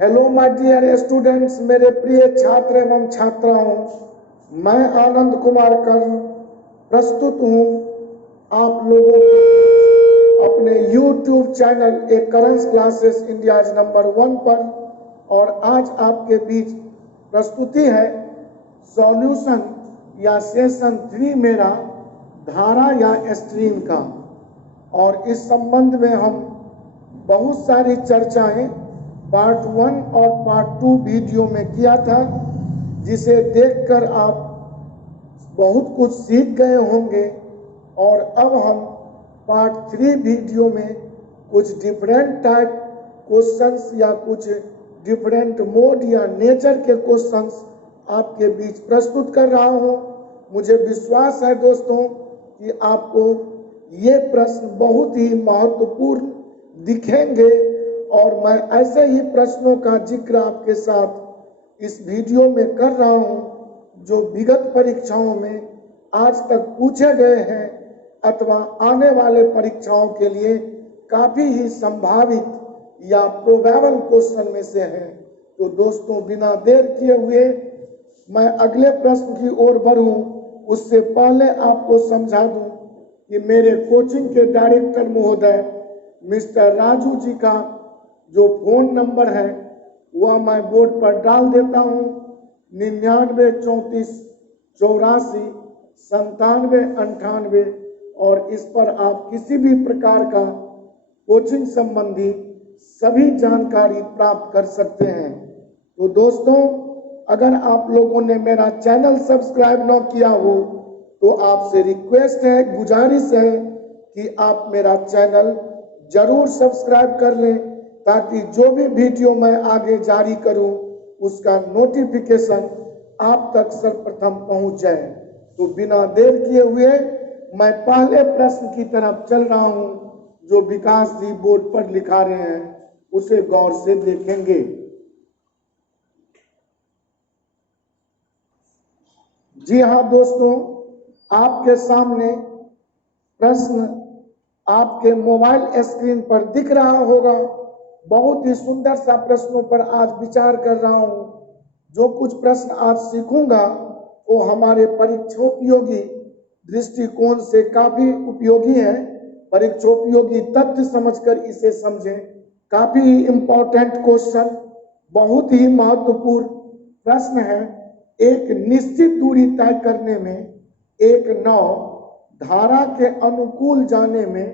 Hello my dear students, मेरे प्रिय छात्र एवं छात्राओं, मैं आनंद कुमार कर प्रस्तुत हूँ आप लोगों को अपने YouTube चैनल ए करंस क्लासेस इंडिया नंबर 1 पर। और आज आपके बीच प्रस्तुति है सॉल्यूशन या सेशन 3 मेरा धारा या स्ट्रीम का। और इस संबंध में हम बहुत सारी चर्चाएं पार्ट 1 और पार्ट 2 वीडियो में किया था, जिसे देखकर आप बहुत कुछ सीख गए होंगे। और अब हम पार्ट 3 वीडियो में कुछ डिफरेंट टाइप क्वेश्चंस या कुछ डिफरेंट मोड या नेचर के क्वेश्चंस आपके बीच प्रस्तुत कर रहा हूं। मुझे विश्वास है दोस्तों कि आपको ये प्रश्न बहुत ही महत्वपूर्ण दिखेंगे, और मैं ऐसे ही प्रश्नों का जिक्र आपके साथ इस वीडियो में कर रहा हूं जो विगत परीक्षाओं में आज तक पूछे गए हैं अथवा आने वाले परीक्षाओं के लिए काफी ही संभावित या प्रोबेबल क्वेश्चन में से हैं। तो दोस्तों, बिना देर किए हुए मैं अगले प्रश्न की ओर बढ़ूं उससे पहले आपको समझा दूं कि मेरे कोचिंग के डायरेक्टर महोदय मिस्टर राजू जी का जो फोन नंबर है वह मैं बोर्ड पर डाल देता हूँ, 99 34 84 97 98। और इस पर आप किसी भी प्रकार का कोचिंग संबंधी सभी जानकारी प्राप्त कर सकते हैं। तो दोस्तों, अगर आप लोगों ने मेरा चैनल सब्सक्राइब न किया हो तो आपसे रिक्वेस्ट है, गुजारिश है कि आप मेरा चैनल जरूर सब्सक्राइब कर लें, ताकि जो भी वीडियो मैं आगे जारी करूं उसका नोटिफिकेशन आप तक सर्वप्रथम पहुंच जाए। तो बिना देर किए हुए मैं पहले प्रश्न की तरफ चल रहा हूं जो विकास जी बोर्ड पर लिखा रहे हैं, उसे गौर से देखेंगे। जी हाँ दोस्तों, आपके सामने प्रश्न आपके मोबाइल स्क्रीन पर दिख रहा होगा। बहुत ही सुंदर सा प्रश्नों पर आज विचार कर रहा हूं। जो कुछ प्रश्न आज सीखूंगा वो हमारे परीक्षोपयोगी दृष्टिकोण से काफी उपयोगी है। परीक्षोपयोगी तथ्य समझकर इसे समझें। काफी इम्पोर्टेंट क्वेश्चन, बहुत ही महत्वपूर्ण प्रश्न है। एक निश्चित दूरी तय करने में एक नाव धारा के अनुकूल जाने में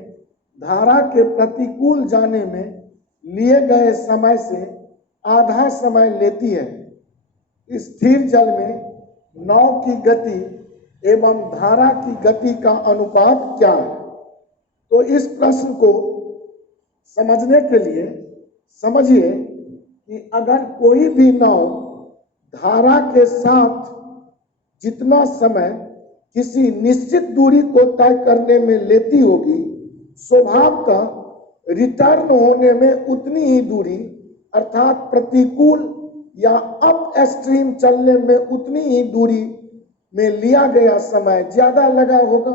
धारा के प्रतिकूल जाने में लिए गए समय से आधा समय लेती है। स्थिर जल में नाव की गति एवं धारा की गति का अनुपात क्या है? तो इस प्रश्न को समझने के लिए समझिए कि अगर कोई भी नाव धारा के साथ जितना समय किसी निश्चित दूरी को तय करने में लेती होगी, स्वभावतः रिटर्न होने में उतनी ही दूरी अर्थात प्रतिकूल या अप स्ट्रीम चलने में उतनी ही दूरी में लिया गया समय ज्यादा लगा होगा।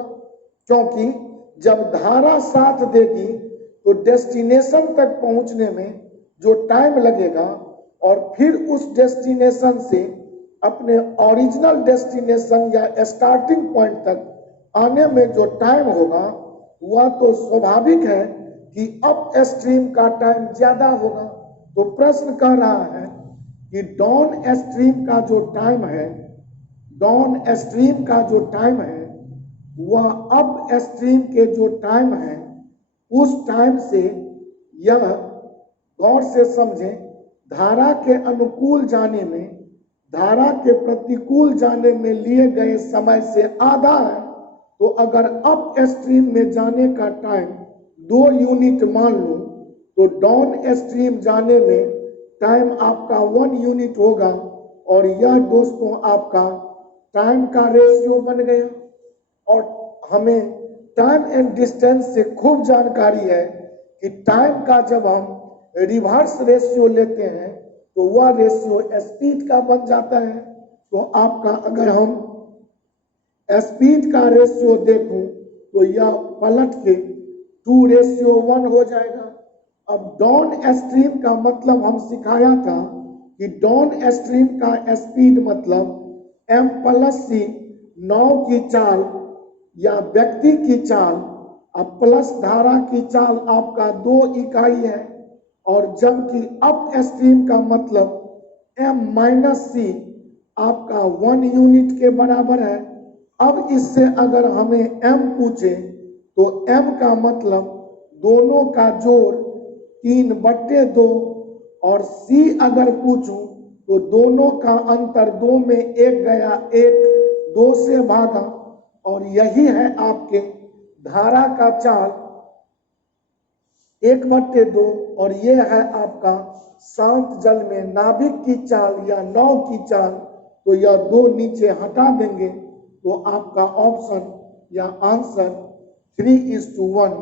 क्योंकि जब धारा साथ देगी तो डेस्टिनेशन तक पहुंचने में जो टाइम लगेगा और फिर उस डेस्टिनेशन से अपने ओरिजिनल डेस्टिनेशन या स्टार्टिंग पॉइंट तक आने में जो टाइम होगा वह तो स्वाभाविक है कि अप स्ट्रीम का टाइम ज्यादा होगा। तो प्रश्न कह रहा है कि डाउन स्ट्रीम का जो टाइम है, डाउन स्ट्रीम का जो टाइम है वह अप स्ट्रीम के जो टाइम है उस टाइम से, यह गौर से समझें, धारा के अनुकूल जाने में धारा के प्रतिकूल जाने में लिए गए समय से आधा है। तो अगर अप स्ट्रीम में जाने का टाइम 2 यूनिट मान लो तो डाउन स्ट्रीम जाने में टाइम आपका 1 यूनिट होगा। और यह दोस्तों आपका टाइम का रेशियो बन गया। और हमें टाइम एंड डिस्टेंस से खूब जानकारी है कि टाइम का जब हम रिवर्स रेशियो लेते हैं तो वह रेशियो स्पीड का बन जाता है। तो आपका अगर हम स्पीड का रेशियो देखूं तो यह पलट के 2:1 हो जाएगा। अब डाउन स्ट्रीम का मतलब हम सिखाया था कि डाउन स्ट्रीम का स्पीड मतलब m+c नाव की चाल या व्यक्ति की चाल अब प्लस धारा की चाल आपका 2 इकाई है, और जबकि अप स्ट्रीम का मतलब m-c आपका 1 यूनिट के बराबर है। अब इससे अगर हमें m पूछे तो m का मतलब दोनों का जोड़ 3/2, और c अगर पूछूं तो दोनों का अंतर 2 में 1 गया, 1 2 से भागा, और यही है आपके धारा का चाल 1/2, और यह है आपका शांत जल में नाभिक की चाल या नाव की चाल। तो यह 2 नीचे हटा देंगे तो आपका ऑप्शन या आंसर 3:1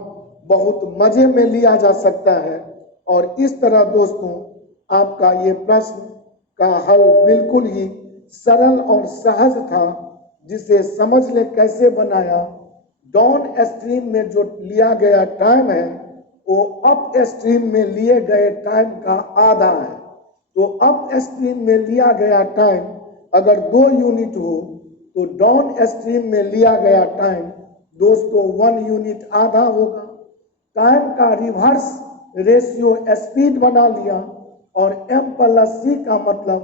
बहुत मजे में लिया जा सकता है। और इस तरह दोस्तों आपका ये प्रश्न का हल बिल्कुल ही सरल और सहज था, जिसे समझ ले कैसे बनाया। डाउन स्ट्रीम में जो लिया गया टाइम है वो अप स्ट्रीम में लिए गए टाइम का आधा है। तो अप स्ट्रीम में लिया गया टाइम अगर 2 यूनिट हो तो डाउन स्ट्रीम में लिया गया टाइम दोस्तों 1 यूनिट आधा होगा। टाइम का रिवर्स रेशियो स्पीड बना लिया, और m+c का मतलब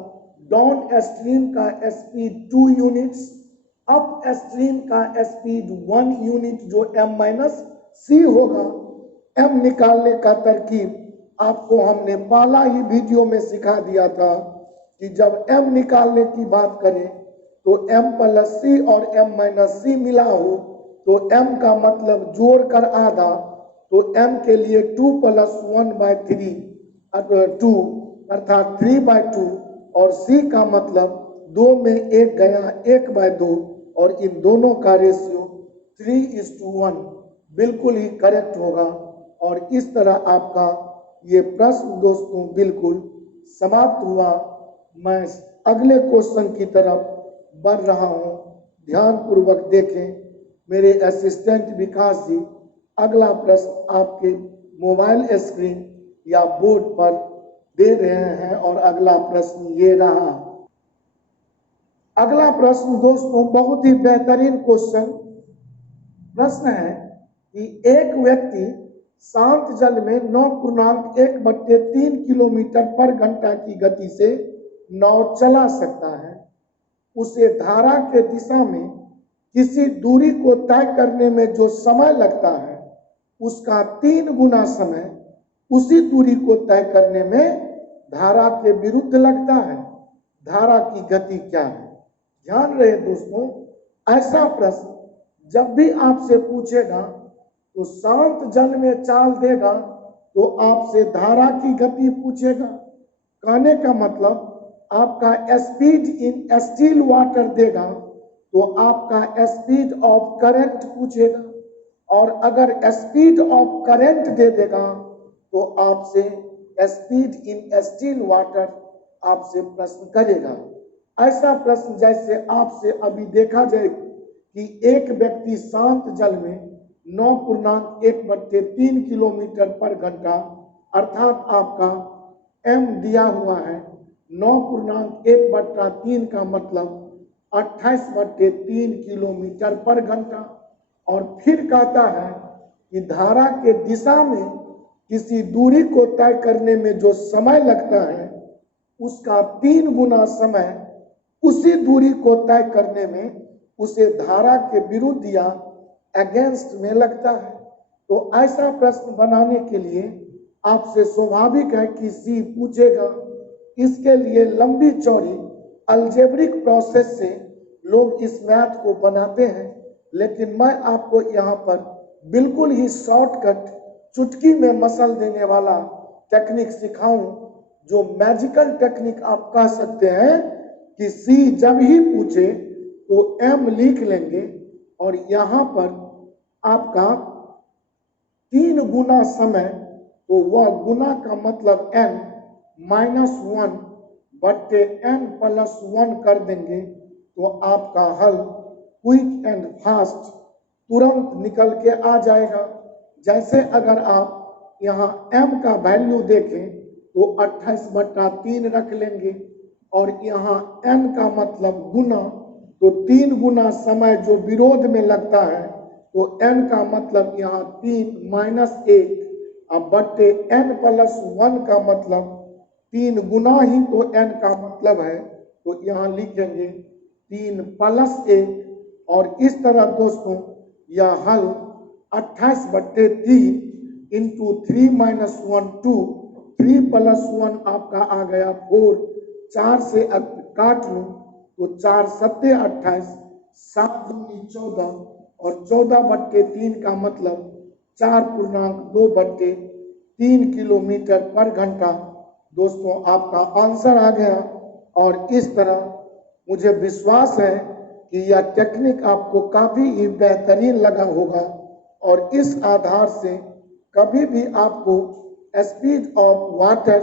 डाउन स्ट्रीम का स्पीड 2 यूनिट्स, अप स्ट्रीम का स्पीड 1 यूनिट जो m-c होगा। m निकालने का तरकीब आपको हमने पहला ही वीडियो में सिखा दिया था कि जब m निकालने की बात करें तो m+c और m-c मिला हो तो m का मतलब जोड़कर आधा, तो m के लिए 2 + 1/3 2 अर्थात 3/2, और c का मतलब 2 में 1 गया, 1/2, और इन दोनों का रेशियो 3:1 बिल्कुल ही करेक्ट होगा। और इस तरह आपका ये प्रश्न दोस्तों बिल्कुल समाप्त हुआ। मैं अगले क्वेश्चन की तरफ बढ़ रहा हूं, ध्यान पूर्वक देखें मेरे असिस्टेंट विकास जी। अगला प्रश्न आपके मोबाइल स्क्रीन या बोर्ड पर दे रहे हैं, और अगला प्रश्न ये रहा। अगला प्रश्न दोस्तों बहुत ही बेहतरीन प्रश्न है कि एक व्यक्ति शांत जल में 9.1/3 किलोमीटर पर घंटा की गति से नाव चला सकता है। उसे धारा के दिशा में किसी दूरी को तय करने में जो समय लगता है उसका 3 गुना समय उसी दूरी को तय करने में धारा के विरुद्ध लगता है। धारा की गति क्या है? ध्यान रहे दोस्तों, ऐसा प्रश्न जब भी आपसे पूछेगा तो शांत जल में चाल देगा तो आपसे धारा की गति पूछेगा। कहने का मतलब आपका स्पीड इन स्टिल वाटर देगा तो आपका स्पीड ऑफ करंट पूछेगा, और अगर स्पीड ऑफ करंट दे देगा तो आपसे स्पीड इन स्टिल वाटर आपसे प्रश्न करेगा। ऐसा प्रश्न जैसे आपसे अभी देखा जाए कि एक व्यक्ति शांत जल में 9.1/3 किलोमीटर पर घंटा अर्थात आपका m दिया हुआ है, 9.1/3 का मतलब 28/3 किलोमीटर पर घंटा, और फिर कहता है कि धारा के दिशा में किसी दूरी को तय करने में जो समय लगता है उसका 3 गुना समय उसी दूरी को तय करने में उसे धारा के विरुद्ध या अगेंस्ट में लगता है। तो ऐसा प्रश्न बनाने के लिए आपसे स्वाभाविक है कि सी पूछेगा। इसके लिए लंबी चौड़ी अलजेब्रिक प्रोसेस से लोग इस मैथ को बनाते हैं, लेकिन मैं आपको यहाँ पर बिल्कुल ही शॉर्टकट चुटकी में मसल देने वाला टेक्निक सिखाऊं, जो मैजिकल टेक्निक आप कह सकते हैं कि सी जब ही पूछे तो m लिख लेंगे और यहाँ पर आपका 3 गुना समय, तो वह गुना का मतलब n -1/n+1 कर देंगे तो आपका हल क्विक एंड फास्ट तुरंत निकल के आ जाएगा। जैसे अगर आप यहाँ m का वैल्यू देखें तो 28/3 रख लेंगे और यहाँ n का मतलब गुना, तो 3 गुना समय जो विरोध में लगता है तो n का मतलब यहाँ 3 - 1 अब बट्टे n + 1 का मतलब 3 गुना ही तो n का मतलब है, तो यहाँ लिखेंगे 3 + 1 और इस तरह दोस्तों यह हल 28/3 इंटू 3 - 1 2, 3 + 1 आपका आ गया 4, 4 से काट लूँ तो 4 × 7 = 28, 7 दूनी 14 और 14/3 का मतलब 4.2/3 किलोमीटर पर घंटा। दोस्तों आपका आंसर आ गया और इस तरह मुझे विश्वास है कि यह टेक्निक आपको काफ़ी ही बेहतरीन लगा होगा और इस आधार से कभी भी आपको स्पीड ऑफ वाटर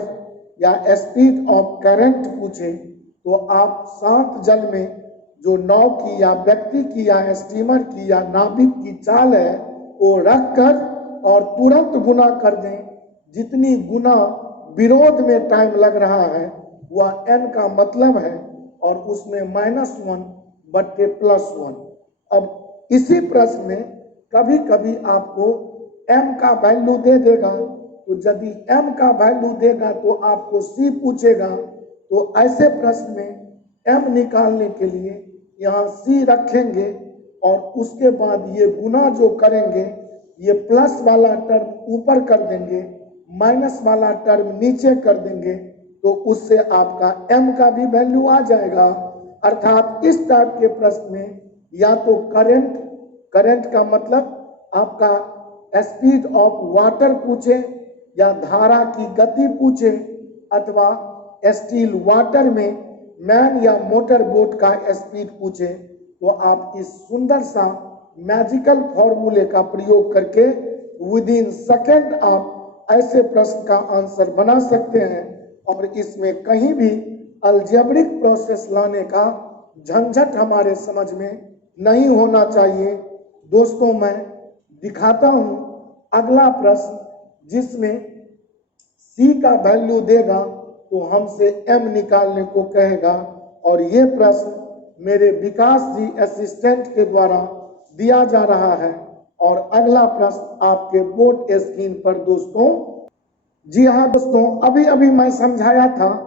या स्पीड ऑफ करंट पूछे तो आप शांत जल में जो नाव की या व्यक्ति की या स्टीमर की या नाविक की चाल है वो रख कर और तुरंत गुना कर दें। जितनी गुना विरोध में टाइम लग रहा है वह n का मतलब है और उसमें -1/+1। अब इसी प्रश्न में कभी कभी आपको m का वैल्यू दे देगा, तो यदि m का वैल्यू देगा तो आपको c पूछेगा, तो ऐसे प्रश्न में m निकालने के लिए यहाँ c रखेंगे और उसके बाद ये गुना जो करेंगे ये प्लस वाला टर्म ऊपर कर देंगे, माइनस वाला टर्म नीचे कर देंगे, तो उससे आपका m का भी वैल्यू आ जाएगा। अर्थात इस टाइप के प्रश्न में या तो करंट का मतलब आपका स्पीड ऑफ वाटर पूछे या धारा की गति पूछे अथवा स्टील वाटर में मैन या मोटर बोट का स्पीड पूछे, तो आप इस सुंदर सा मैजिकल फॉर्मूले का प्रयोग करके विदिन सेकंड आप ऐसे प्रश्न का आंसर बना सकते हैं और इसमें कहीं भी अलजेब्रिक प्रोसेस लाने का झंझट हमारे समझ में नहीं होना चाहिए। दोस्तों मैं दिखाता हूं अगला प्रश्न जिसमें c का वैल्यू देगा तो हमसे m निकालने को कहेगा और ये प्रश्न मेरे विकास जी असिस्टेंट के द्वारा दिया जा रहा है। और अगला प्रश्न आपके बोर्ड स्क्रीन पर दोस्तों, जी हाँ दोस्तों, अभी अभी मैं समझाया था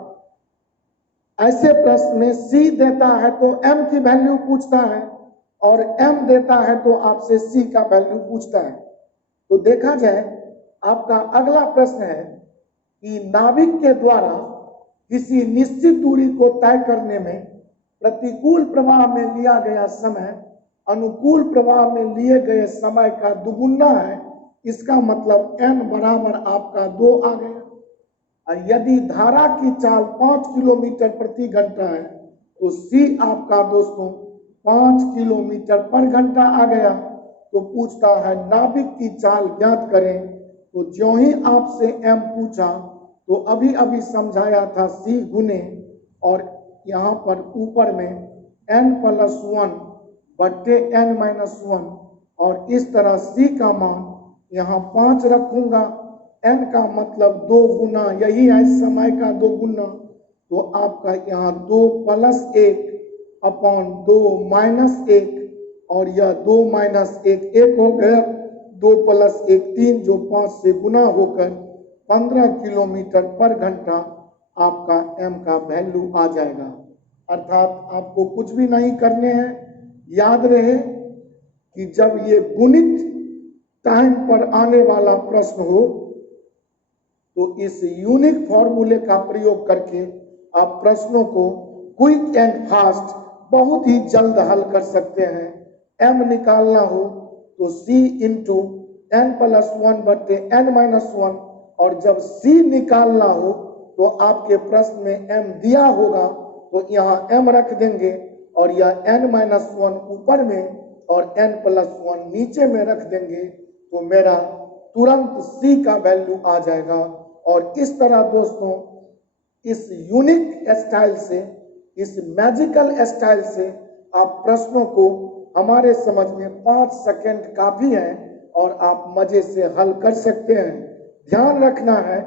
ऐसे प्रश्न में c देता है तो m की वैल्यू पूछता है और m देता है तो आपसे c का वैल्यू पूछता है। तो देखा जाए आपका अगला प्रश्न है कि नाविक के द्वारा किसी निश्चित दूरी को तय करने में प्रतिकूल प्रवाह में लिया गया समय अनुकूल प्रवाह में लिए गए समय का दुगुना है। इसका मतलब n बराबर आपका 2 आ गया। और यदि धारा की चाल 5 किलोमीटर प्रति घंटा है तो c आपका दोस्तों 5 किलोमीटर पर घंटा आ गया। तो पूछता है नाविक की चाल ज्ञात करें, तो ज्यों ही आपसे m पूछा तो अभी अभी समझाया था c गुने और यहाँ पर ऊपर में n+1/n-1 और इस तरह c का मान यहाँ 5 रखूंगा। n का मतलब 2 गुना, यही है समय का 2 गुना, तो आपका यहाँ 2 + 1/2 - 1 और यह 2 - 1 1 हो गया, 2 + 1 3 जो 5 से गुना होकर 15 किलोमीटर पर घंटा आपका m का वैल्यू आ जाएगा। अर्थात आपको कुछ भी नहीं करने हैं। याद रहे कि जब ये गुणित टाइम पर आने वाला प्रश्न हो तो इस यूनिक फॉर्मूले का प्रयोग करके आप प्रश्नों को क्विक एंड फास्ट बहुत ही जल्द हल कर सकते हैं। m निकालना हो तो c × n+1/n-1 और जब c निकालना हो तो आपके प्रश्न में m दिया होगा तो यहाँ m रख देंगे और यह n-1 ऊपर में और n+1 नीचे में रख देंगे, तो मेरा तुरंत c का वैल्यू आ जाएगा। और इस तरह दोस्तों इस यूनिक स्टाइल से, इस मैजिकल स्टाइल से आप प्रश्नों को हमारे समझ में 5 सेकंड काफी है और आप मजे से हल कर सकते हैं। ध्यान रखना है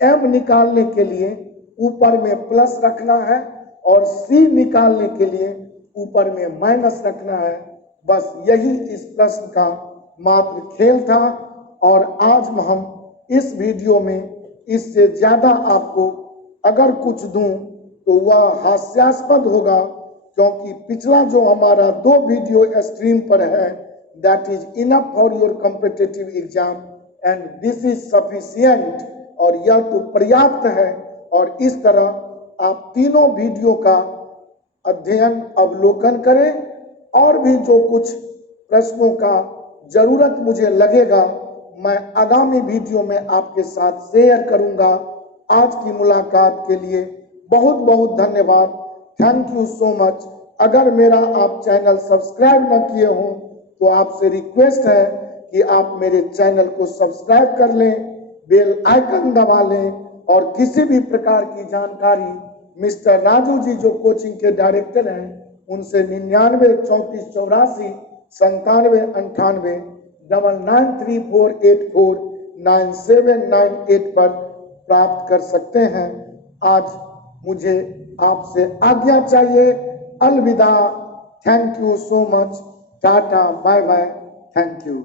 m निकालने के लिए ऊपर में प्लस रखना है और c निकालने के लिए ऊपर में माइनस रखना है। बस यही इस प्रश्न का मात्र खेल था और आज हम इस वीडियो में इससे ज्यादा आपको अगर कुछ दूं तो वह हास्यास्पद होगा, क्योंकि पिछला जो हमारा 2 वीडियो स्ट्रीम पर है that is enough for your competitive exam and this is sufficient, और यह तो पर्याप्त है। और इस तरह आप तीनों वीडियो का अध्ययन अवलोकन करें और भी जो कुछ प्रश्नों का जरूरत मुझे लगेगा मैं आगामी वीडियो में आपके साथ शेयर करूंगा। आज की मुलाकात के लिए बहुत बहुत धन्यवाद। Thank you so much. अगर मेरा आप चैनल सब्सक्राइब न किए हो तो आपसे रिक्वेस्ट है कि आप मेरे चैनल को सब्सक्राइब कर लें, बेल आइकन दबा लें और किसी भी प्रकार की जानकारी मिस्टर राजू जी जो कोचिंग के डायरेक्टर हैं उनसे 99 34 84 97 98 993484 9798 पर प्राप्त कर सकते हैं। आज मुझे आपसे आज्ञा चाहिए। अलविदा। Thank you so much. टाटा बाय बाय। Thank you.